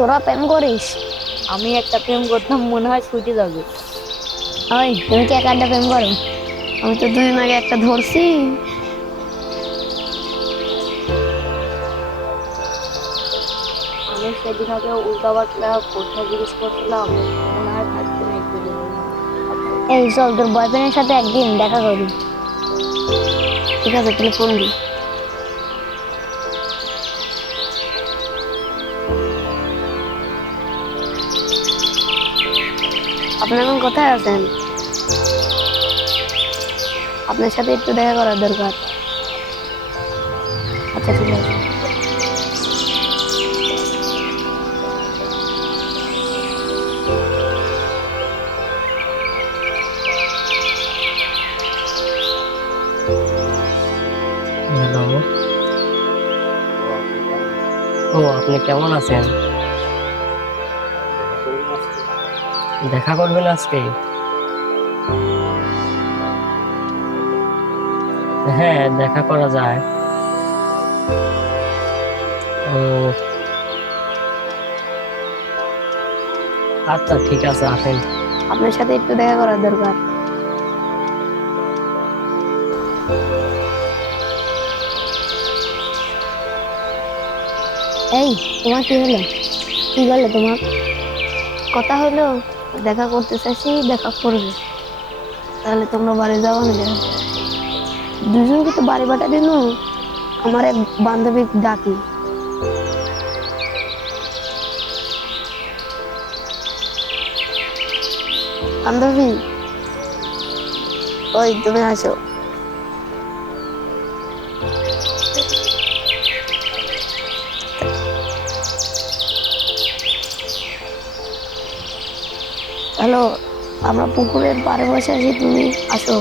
তোরা প্রেম করিস? আমি একটা প্রেম করতাম, মনে হয় ছুটে যাবে। ওই তুমি কি একা প্রেম করো? আমি তো 2 দিন আগে একটা ধরছি। আমি সেদিন ওকে উল্টাপাল্টা কথা জিজ্ঞেস করছিলাম, মনে হয় থাকবে না একটু জন্য। এই চল তোর বয়ফ্রেন্ডের সাথে একদিন দেখা করি। ঠিক আছে, তাহলে ফোন দি। আপনি এখন কোথায় আছেন? আপনার সাথে একটু দেখা করার দরকার। আচ্ছা ঠিক আছে। হ্যালো। ও, আপনি কেমন আছেন? দেখা করবেন আজকে? হ্যাঁ, দেখা করা যায়। ও আচ্ছা, ঠিক আছে, আসেন। আপনার সাথে একটু দেখা করার দরকার। এই তোমার কি হলো? কি বললো তোমার? কথা হলো, দেখা করতে চাইছি, দেখা করবে। তাহলে তোমরা বাড়ি যাও না কেন? দুজনকে তো বাড়ি পাঠা দিল। আমার এক বান্ধবী ডাকি। বান্ধবী, ওই তুমি আসো। হ্যালো, আমরা পুকুরের পাড়ে বসে আছি, তুমি আসো।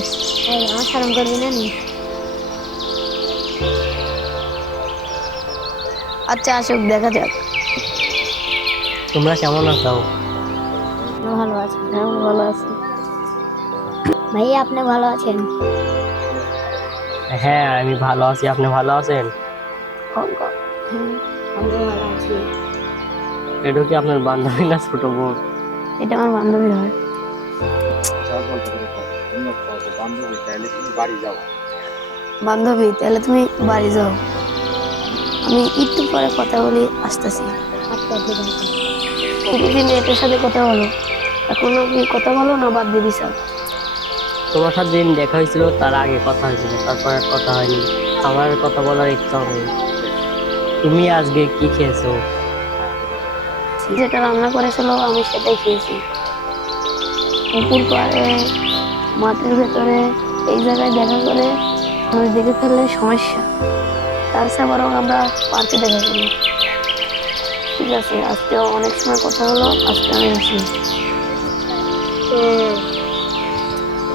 এই আমার সারম করবি না নি? আচ্ছা আসুক, দেখা যাক। তোমরা কেমন আছো? ভালো আছি, হ্যাঁ ভালো আছি। ভাইয়া আপনি ভালো আছেন? হ্যাঁ, আমি ভালো আছি। আপনি ভালো আছেন? হ্যাঁ, আমি ভালো আছি। এটা কি আপনার বান্ধবী না ছোট বোন? এটা আমার বান্ধবী হয়। বান্ধবী, তাহলে তুমি বাড়ি যাও, আমি একটু পরে কথা বলি, আসতেছি। আচ্ছা ঠিক আছে। তুমি যে মেয়েটার সাথে কথা বলো, এখনো কি কথা বলো না বাদ দিয়ে দিছো? তোমার সাথে দিন দেখা হয়েছিল, তার আগে কথা হয়েছিল, তারপর আর কথা হয়নি। আমার আর কথা বলার ইচ্ছাও নেই। তুমি আজকে কি খেয়েছো? যেটা রান্না করেছিল আমি সেটাই খেয়েছি। পুকুর পাড়ে, মাঠের ভেতরে, এই জায়গায় দেখা করে আমি দেখে ফেললে সমস্যা। তার চেয়ে বরং আমরা পার্কে দেখা করি। ঠিক আছে, আজকে অনেক সময় কথা হলো, আজকে আমি আসি।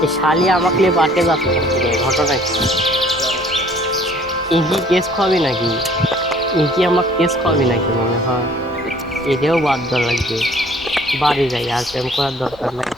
এই শালি আমাকে নিয়ে পার্কে যাচ্ছে কেন? ঘটনা কি? কি কেস খাবি নাকি? কি আমার কেস খাবি নাকি মনে হয়? এটাও বাদ দেওয়া লাগবে। বাড়ি যাই, আর প্রেম করার দরকার নাই।